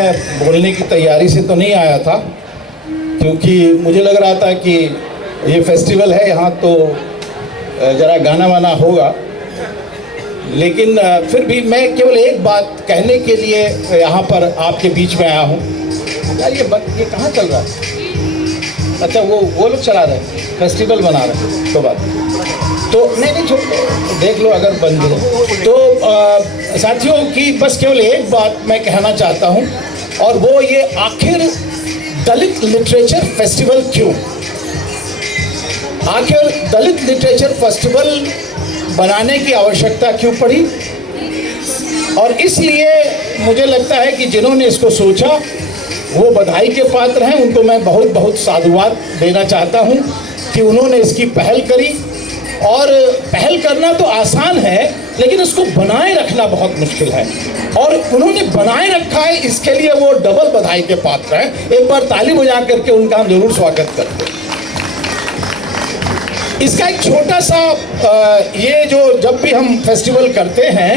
मैं बोलने की तैयारी से तो नहीं आया था, क्योंकि मुझे लग रहा था कि ये फेस्टिवल है यहाँ तो ज़रा गाना वाना होगा, लेकिन फिर भी मैं केवल एक बात कहने के लिए यहाँ पर आपके बीच में आया हूँ। यार ये कहाँ चल रहा है? अच्छा, वो लोग चला रहे हैं, फेस्टिवल बना रहे हैं, तो बात तो नहीं छोड़, देख लो अगर बंद है तो साथियों की बस केवल एक बात मैं कहना चाहता हूँ, और वो ये, आखिर दलित लिटरेचर फेस्टिवल क्यों? आखिर दलित लिटरेचर फेस्टिवल बनाने की आवश्यकता क्यों पड़ी? और इसलिए मुझे लगता है कि जिन्होंने इसको सोचा वो बधाई के पात्र हैं, उनको मैं बहुत बहुत साधुवाद देना चाहता हूं कि उन्होंने इसकी पहल करी। और पहल करना तो आसान है, लेकिन उसको बनाए रखना बहुत मुश्किल है, और उन्होंने बनाए रखा है, इसके लिए वो डबल बधाई के पात्र हैं। एक बार ताली बजा करके उनका हम जरूर स्वागत करते हैं। इसका एक छोटा सा ये जो जब भी हम फेस्टिवल करते हैं,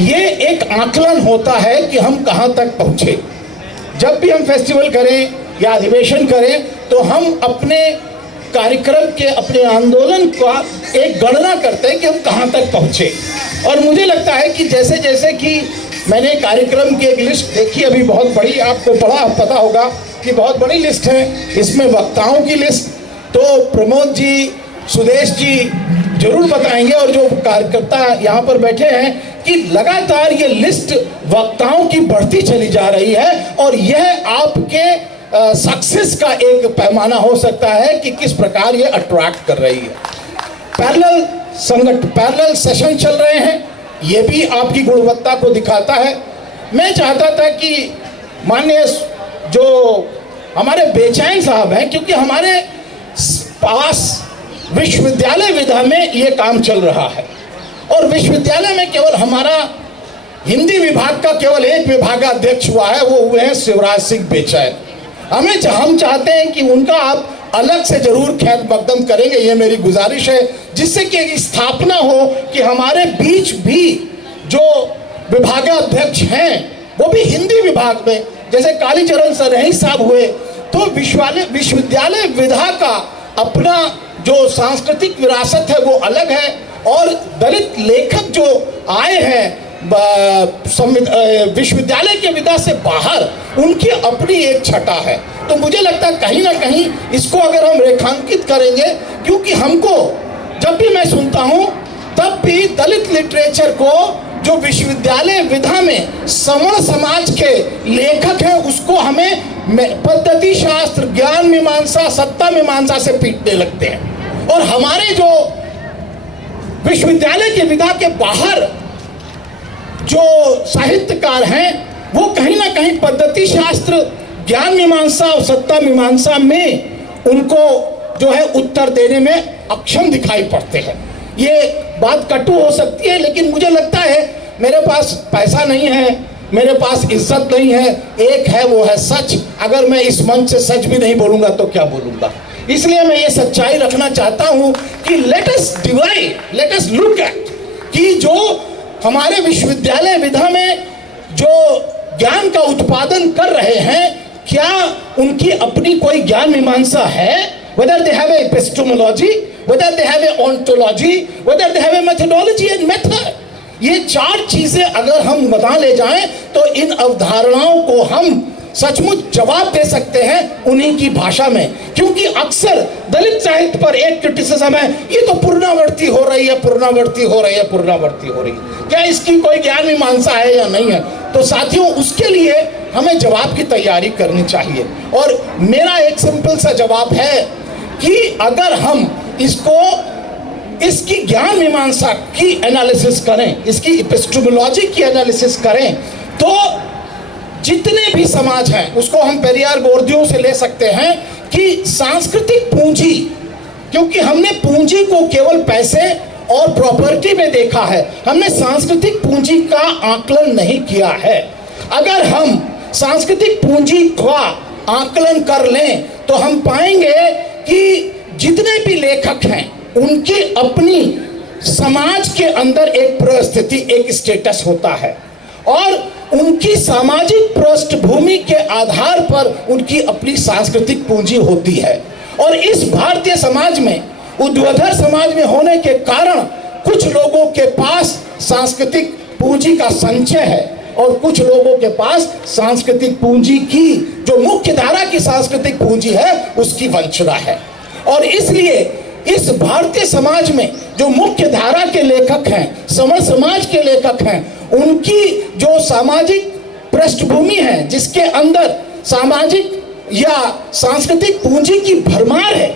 ये एक आकलन होता है कि हम कहाँ तक पहुँचे। जब भी हम फेस्टिवल करें या अधिवेशन करें तो हम अपने कार्यक्रम के, अपने आंदोलन का एक गणना करते हैं कि हम कहाँ तक पहुँचे। और मुझे लगता है कि जैसे जैसे कि मैंने कार्यक्रम की एक लिस्ट देखी, अभी बहुत बड़ी, आपको पता होगा कि बहुत बड़ी लिस्ट है, इसमें वक्ताओं की लिस्ट तो प्रमोद जी, सुदेश जी जरूर बताएंगे, और जो कार्यकर्ता यहाँ पर बैठे हैं, कि लगातार ये लिस्ट वक्ताओं की बढ़ती चली जा रही है, और यह आपके सक्सेस का एक पैमाना हो सकता है कि किस प्रकार ये अट्रैक्ट कर रही है। पैरेलल सेशन चल रहे हैं, ये भी आपकी गुणवत्ता को दिखाता है। मैं चाहता था कि माननीय जो हमारे बेचैन साहब हैं, क्योंकि हमारे पास विश्वविद्यालय विधा में ये काम चल रहा है, और विश्वविद्यालय में केवल हमारा हिंदी विभाग का केवल एक विभागाध्यक्ष हुआ है, वो हुए हैं शिवराज सिंह बेचैन। हम चाहते हैं कि उनका आप अलग से जरूर खैर मकदम करेंगे, ये मेरी गुजारिश है, जिससे कि एक स्थापना हो कि हमारे बीच भी जो विभागाध्यक्ष हैं वो भी हिंदी विभाग में, जैसे कालीचरण सरही साहब हुए, तो विश्वविद्यालय विधा का अपना जो सांस्कृतिक विरासत है वो अलग है, और दलित लेखक जो आए हैं विश्वविद्यालय के विधा से बाहर, उनकी अपनी एक छटा है। तो मुझे लगता है कहीं ना कहीं इसको अगर हम रेखांकित करेंगे, क्योंकि हमको जब भी मैं सुनता हूँ तब भी दलित लिटरेचर को जो विश्वविद्यालय विधा में सवर्ण समाज के लेखक हैं, उसको हमें पद्धति शास्त्र, ज्ञान मीमांसा, सत्ता मीमांसा से पीटने लगते हैं, और हमारे जो विश्वविद्यालय के विधा के बाहर जो साहित्यकार हैं वो कहीं ना कहीं पद्धति शास्त्र, ज्ञान मीमांसा और सत्ता मीमांसा में उनको जो है उत्तर देने में अक्षम दिखाई पड़ते हैं। ये बात कटु हो सकती है, लेकिन मुझे लगता है मेरे पास पैसा नहीं है, मेरे पास इज्जत नहीं है, एक है वो है सच। अगर मैं इस मंच से सच भी नहीं बोलूंगा तो क्या बोलूंगा? इसलिए मैं ये सच्चाई रखना चाहता हूं कि let us divide, let us look at कि जो हमारे विश्वविद्यालय विधा में जो ज्ञान का उत्पादन कर रहे हैं, क्या उनकी अपनी कोई ज्ञान मीमांसा है? whether they have a epistemology, whether they have a ontology, whether they have a methodology and method. ये चार चीजें अगर हम बता ले जाएं तो इन अवधारणाओं को हम सचमुच जवाब दे सकते हैं उन्हीं की भाषा में। क्योंकि अक्सर दलित साहित्य पर एक क्रिटिसिज्म है, ये तो पुनरावृत्ति हो रही है, पुनरावृत्ति हो रही है, पुनरावृत्ति हो रही है, क्या इसकी कोई ज्ञान मीमांसा है या नहीं है? तो साथियों, उसके लिए हमें जवाब की तैयारी करनी चाहिए, और मेरा एक सिंपल सा जवाब है कि अगर हम इसकी ज्ञान मीमांसा की एनालिसिस करें, इसकी एपिस्टेमोलॉजी की एनालिसिस करें, तो जितने भी समाज हैं उसको हम पेरियार बोर्दियों से ले सकते हैं कि सांस्कृतिक पूंजी, क्योंकि हमने पूंजी को केवल पैसे और प्रॉपर्टी में देखा है, हमने सांस्कृतिक पूंजी का आकलन नहीं किया है। अगर हम सांस्कृतिक पूंजी का आकलन कर लें तो हम पाएंगे कि जितने भी लेखक हैं उनकी अपनी समाज के अंदर एक परिस्थिति, एक स्टेटस होता है, और उनकी सामाजिक पृष्ठभूमि पृष्ठभूमि के आधार पर उनकी अपनी सांस्कृतिक पूंजी होती है। और इस भारतीय समाज में, ऊर्ध्वाधर समाज में होने के कारण कुछ लोगों के पास सांस्कृतिक पूंजी का संचय है और कुछ लोगों के पास सांस्कृतिक पूंजी की, जो मुख्य धारा की सांस्कृतिक पूंजी है, उसकी वंचना है। और इसलिए इस भारतीय समाज में जो मुख्य धारा के लेखक हैं, समर समाज के लेखक हैं, उनकी जो सामाजिक पृष्ठभूमि है, जिसके अंदर सामाजिक या सांस्कृतिक पूंजी की भरमार है,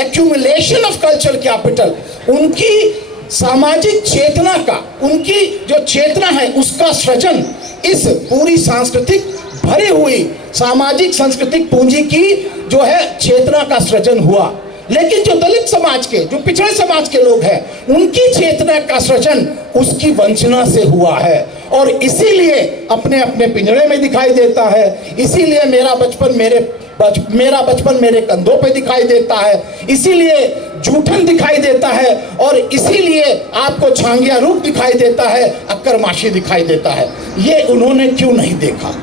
एक्यूमुलेशन ऑफ कल्चरल कैपिटल, उनकी सामाजिक चेतना का, उनकी जो चेतना है उसका सृजन इस पूरी सांस्कृतिक भरी हुई सामाजिक सांस्कृतिक पूंजी की जो है चेतना का सृजन हुआ। लेकिन जो दलित समाज के, जो पिछड़े समाज के लोग हैं, उनकी चेतना का सृजन उसकी वंचना से हुआ है। और इसीलिए अपने अपने पिंजड़े में दिखाई देता है, इसीलिए मेरा बचपन मेरे कंधों पे दिखाई देता है, इसीलिए जूठन दिखाई देता है, और इसीलिए आपको छांगिया रूप दिखाई देता है, अक्करमाशी दिखाई देता है। ये उन्होंने क्यों नहीं देखा?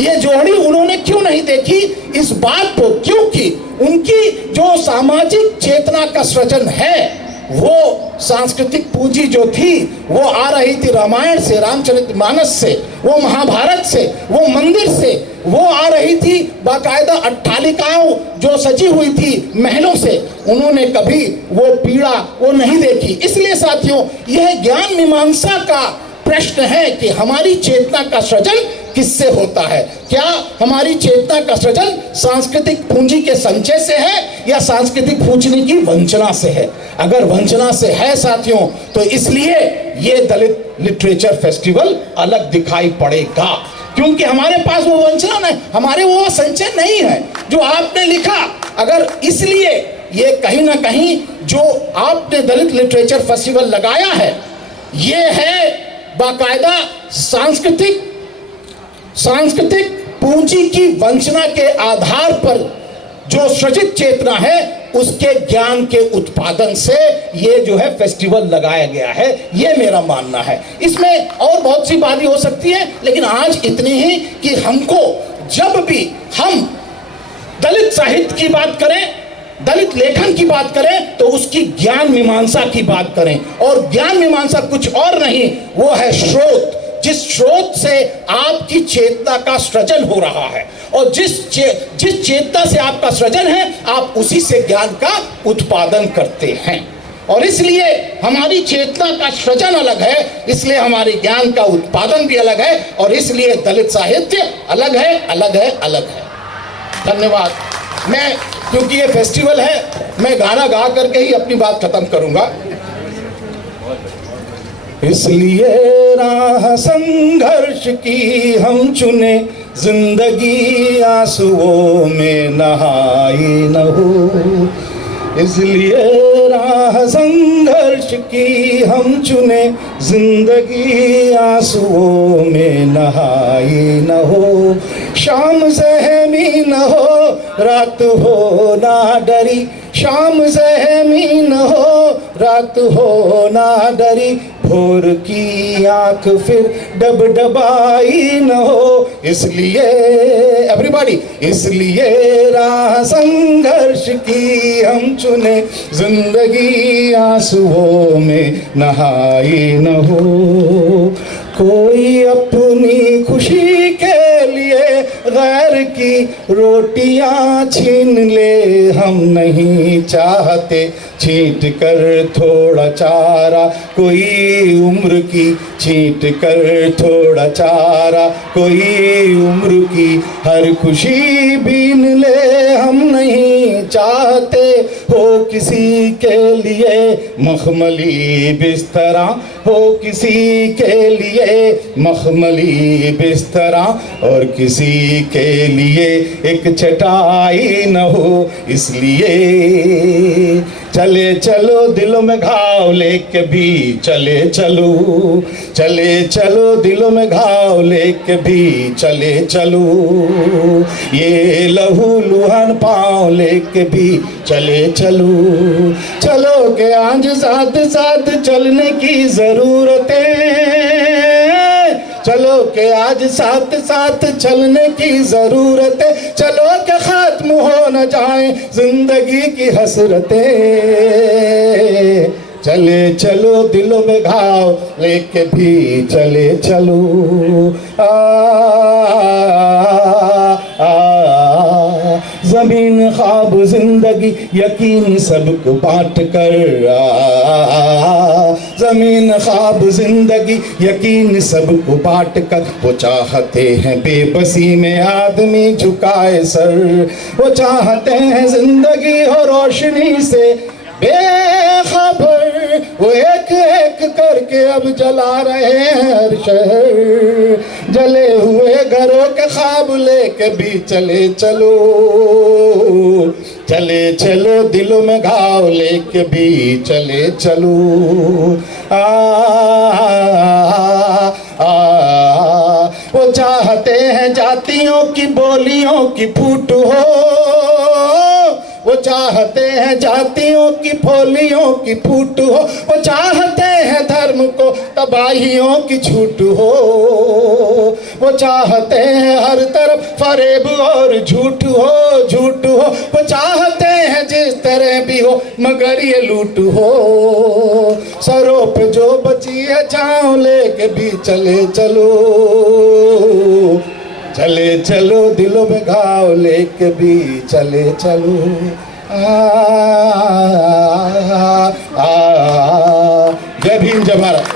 ये जोड़ी उन्होंने क्यों नहीं देखी इस बात को? क्योंकि उनकी जो सामाजिक चेतना का सृजन है, वो सांस्कृतिक पूंजी जो थी, वो आ रही थी रामायण से, रामचरितमानस से, वो महाभारत से, वो मंदिर से, वो आ रही थी बाकायदा अट्टालिकाओं जो सजी हुई थी महलों से। उन्होंने कभी वो पीड़ा वो नहीं देखी। इसलिए साथियों, यह ज्ञान मीमांसा का प्रश्न है कि हमारी चेतना का सृजन किससे होता है? क्या हमारी चेतना का सृजन सांस्कृतिक पूंजी के संचय से है या सांस्कृतिक पूंजी की वंचना से है? अगर वंचना से है साथियों, तो इसलिए ये दलित लिटरेचर फेस्टिवल अलग दिखाई पड़ेगा, क्योंकि हमारे पास वो वंचना नहीं, हमारे वो संचय नहीं है जो आपने लिखा। अगर इसलिए ये कहीं ना कहीं जो आपने दलित लिटरेचर फेस्टिवल लगाया है, ये है बाकायदा सांस्कृतिक पूंजी की वंचना के आधार पर जो सृजित चेतना है, उसके ज्ञान के उत्पादन से ये जो है फेस्टिवल लगाया गया है। ये मेरा मानना है। इसमें और बहुत सी बातें हो सकती है, लेकिन आज इतनी ही कि हमको जब भी हम दलित साहित्य की बात करें, दलित लेखन की बात करें, तो उसकी ज्ञान मीमांसा की बात करें। और ज्ञान मीमांसा कुछ और नहीं, वो है स्रोत। जिस स्रोत से आपकी चेतना का सृजन हो रहा है, और जिस चेतना से आपका सृजन है, आप उसी से ज्ञान का उत्पादन करते हैं। और इसलिए हमारी चेतना का सृजन अलग है, इसलिए हमारे ज्ञान का उत्पादन भी अलग है, और इसलिए दलित साहित्य अलग है, अलग है, अलग है। धन्यवाद। मैं, क्योंकि ये फेस्टिवल है, मैं गाना गा करके ही अपनी बात खत्म करूंगा। इसलिए राह संघर्ष की हम चुने, जिंदगी आंसुओं में नहाई न हो। इसलिए राह संघर्ष की हम चुने, जिंदगी आंसुओं में नहाई न हो। शाम सहमी न हो, रात हो ना डरी, शाम सहमी न हो, रात हो ना डरी, भोर की आंख फिर डबडबाई न हो। इसलिए एवरीबॉडी, इसलिए राह संघर्ष की हम चुने, जिंदगी आंसुओं में नहाई न हो। कोई अपनी खुशी के लिए गैर की रोटियां छीन ले, हम नहीं चाहते छींट कर थोड़ा चारा कोई उम्र की, छींट कर थोड़ा चारा कोई उम्र की, हर खुशी बीन ले, हम नहीं चाहते हो किसी के लिए मखमली बिस्तरा, हो किसी के लिए मखमली बिस्तरा, और किसी के लिए एक चटाई न हो। इसलिए चले चलो दिलों में घाव लेके भी चले चलो, चले चलो दिलों में घाव लेके भी चले चलो, ये लहू लुहान पाँव लेके भी चले चलो। चलो के आज साथ साथ चलने की जरूरत है, चलो चलो के आज साथ साथ चलने की जरूरत है, चलो के खत्म हो न जाए जिंदगी की हसरतें। चले चलो दिलों में घाव लेके भी चले चलो। जमीन ख्वाब जिंदगी यकीन सबको बांट कर, जमीन ख्वाब जिंदगी यकीन सबको बांट कर, वो चाहते हैं बेबसी में आदमी झुकाए सर, वो चाहते हैं जिंदगी हो रोशनी से बेखबर, वो एक एक करके अब जला रहे हैं हर शहर। जले हुए घरों के ख्वाब लेके भी चले चलो, चले चलो दिलों में घाव लेके भी चले चलो। वो चाहते हैं जातियों की बोलियों की फूट हो, वो चाहते हैं जातियों की बोलियों की फूट हो, वो चाहते हैं धर्म को तबाहियों की छूट हो, वो चाहते हैं हर तरफ फरेब और झूठ हो, झूठ हो, वो चाहते हैं जिस तरह भी हो मगर ये लूट हो। सरों पे जो बची है छाँव लेके भी चले चलो, चले चलो दिलों में घाव लेके भी चले चलो। जय भीम जय भारत।